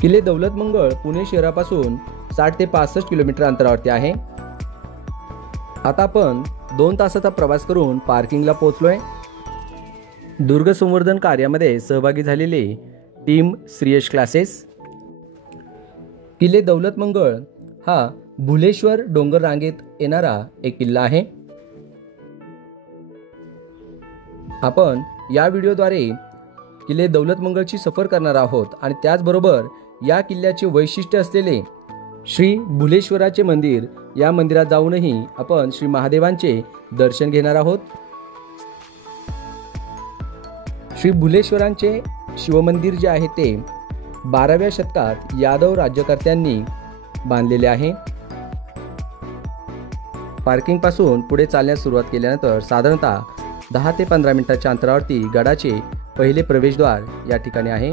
किल्ले दौलत मंगळ पुणे शहरापासून 60 ते 65 किलोमीटर अंतरावरती आहे। आता आपण 2 तासाचा प्रवास करून पार्किंगला पोहोचलोय। दुर्ग संवर्धन कार्यामध्ये सहभागी झालेले टीम श्रीयश क्लासेस। किल्ले दौलत मंगळ हा भुलेश्वर डोंगर रांगेत येणारा एक किल्ला आहे। आपण या व्हिडिओद्वारे किल्ले दौलत मंगळची सफर करणार आहोत आणि त्याचबरोबर या किल्ल्याचे वैशिष्ट्य असलेले श्री भुलेश्वराचे मंदिर, या मंदिरात जाऊनही आपण श्री महादेवांचे दर्शन घेणार आहोत। श्री भुलेश्वरांचे शिवमंदिर जे आहे ते 12व्या शतकात यादव राज्यकर्त्यांनी बांधलेले आहे। पार्किंग पासून पुढे चालण्यास सुरुवात केल्यानंतर साधारणतः 10 ते 15 मिनिटांच्या अंतरावरती गडाचे पहिले प्रवेशद्वार या ठिकाणी आहे।